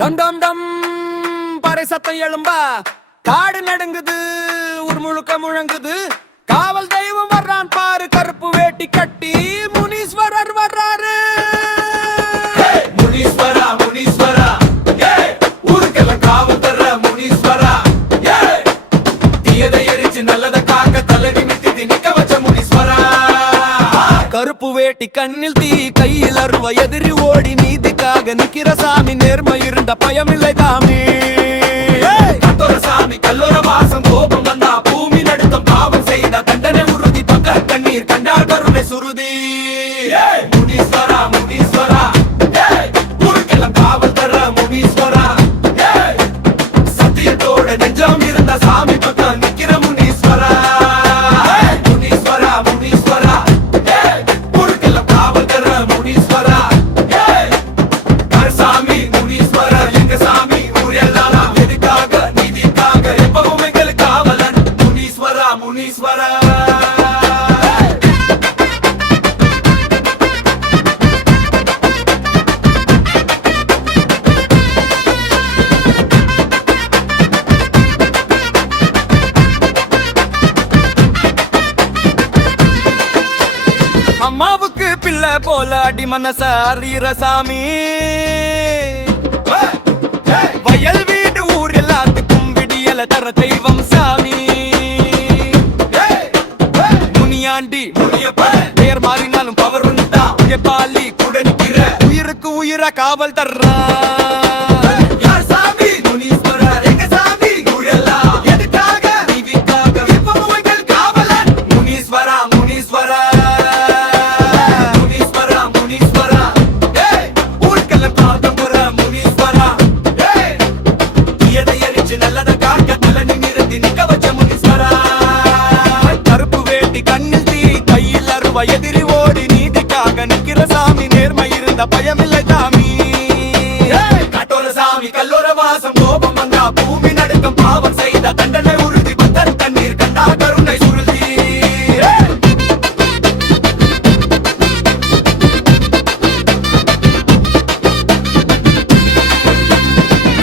டம் டம் டம் பறை சத்தம் எழும்பா காடு நடுங்குது ஊர் முழுக்க முழங்குது காவல் தெய்வம் வர்றான் பாரு கருப்பு வேட்டி கட்டி முனீஸ்வரர் வர்றாரு. முனீஸ்வரா முனீஸ்வரா ஊருக்கெல்லாம் காவல் தர்ற முனீஸ்வரா தீயதை எரிச்சு நல்லதை காக்க தலை நிமித்தி நிக்க வச்ச முனீஸ்வரா. கருப்பு வேட்டி கண்ணில் தீ கையில் அருவ எதிரி ஓடி நீதிக்காக நிக்கிற சாமி நேர்மை இருந்த பயமில்லை தாமி. கத்தோர சாமி கல்லோர வாசம் கோபம் வந்தா பூமி நடுத்தம் பாவம் செய்த தண்டனை உறுதி தொக்க கண்ணீர் கண்டால் கருணை சுருதி. முனீஸ்வரா முனீஸ்வரா ஊருக்கெல்லாம் காவல் தர்ற முனீஸ்வரா சத்தியத்தோட நெஞ்சம் இருந்த சாமி பக்கம் நிக்கிற முனீஸ்வரா. முனீஸ்வரா முனீஸ்வரா ஊருக்கெல்லாம் காவல் தர்ற முனீஸ்வரா. சாமி முனீஸ்வரா எங்க சாமி ஊர் எல்லாம் எதுக்காக நீதிக்காக எப்பவும் எங்களுக்கு காவலன் முனீஸ்வரா முனீஸ்வரா. அம்மாவுக்கு பிள்ளை போல அடி மனச அறிகிற சாமி. வயல் வீடு ஊர் எல்லாத்துக்கும் விடியல தர தெய்வம் சாமி. முனியாண்டி பெயர் மாறினாலும் பவர் உண்டா பாலி கூட நிக்கிற உயிருக்கு உயிர காவல் தர்றா. யார் சாமி முனீஸ்வரா எங்க சாமி ஊர் எல்லாம் எதுக்காக நீதிக்காக எப்பவும் எங்கள் காவலன் முனீஸ்வரா முனீஸ்வரா. முனீஸ்வரா முனீஸ்வரா ஊருக்கெல்லாம் காவல் தர்ற முனீஸ்வரா தீயதை எரிச்சு நல்லதை காக்க தலை நிமிர்ந்து நிக்க வச்ச முனீஸ்வரா. கருப்பு வேட்டி கண்ணில் தீ கையில் அருவ எதிரி ஓடி நீதிக்காக நிக்கிற சாமி நேர்மை இருந்த பயமில்லை தாமி. கட்டோர சாமி கல்லோர வாசம் கோபம் வந்தா பூமி நடுக்கம் பாவம் செய்த தண்டனை உறுதி பத்தர் தண்ணீர் கண்டா கருணை சுருதி.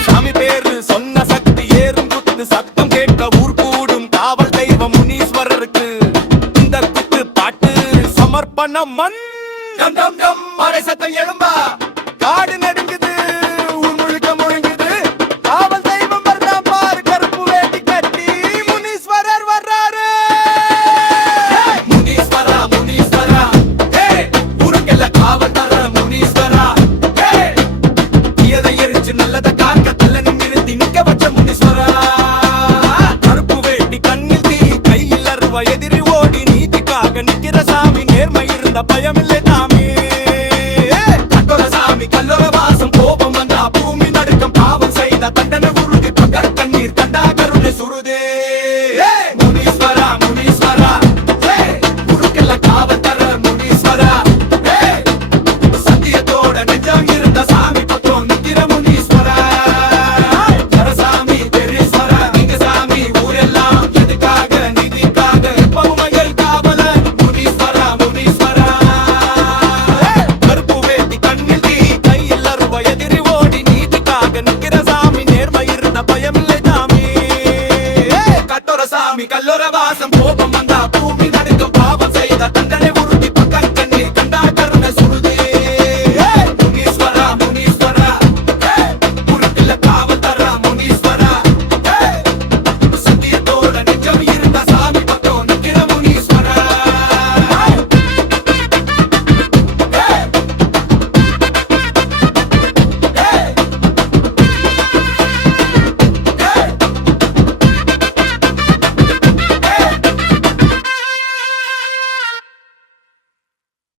சாமி பேரு சொன்ன சக்தி ஏறும் குத்து சத்தம் கேட்க ஊர் கூடும் காவல் தெய்வம் முனீஸ்வரருக்கு இந்த குத்து பாட்டு சமர்ப்பணம் மண். டம் டம் டம் மறை சத்தம் எழும்பா காடு நடுங்குது ஊர் முழுக்க முழங்குது காவல் தெய்வம் வர்றான் பாரு கருப்பு வேட்டி கட்டி முனீஸ்வரர் வர்றாரு. முனீஸ்வரா முனீஸ்வரா ஊருக்கெல்லாம் காவல் தர்ற முனீஸ்வரா தீயதை எரிச்சு நல்லதை காக்க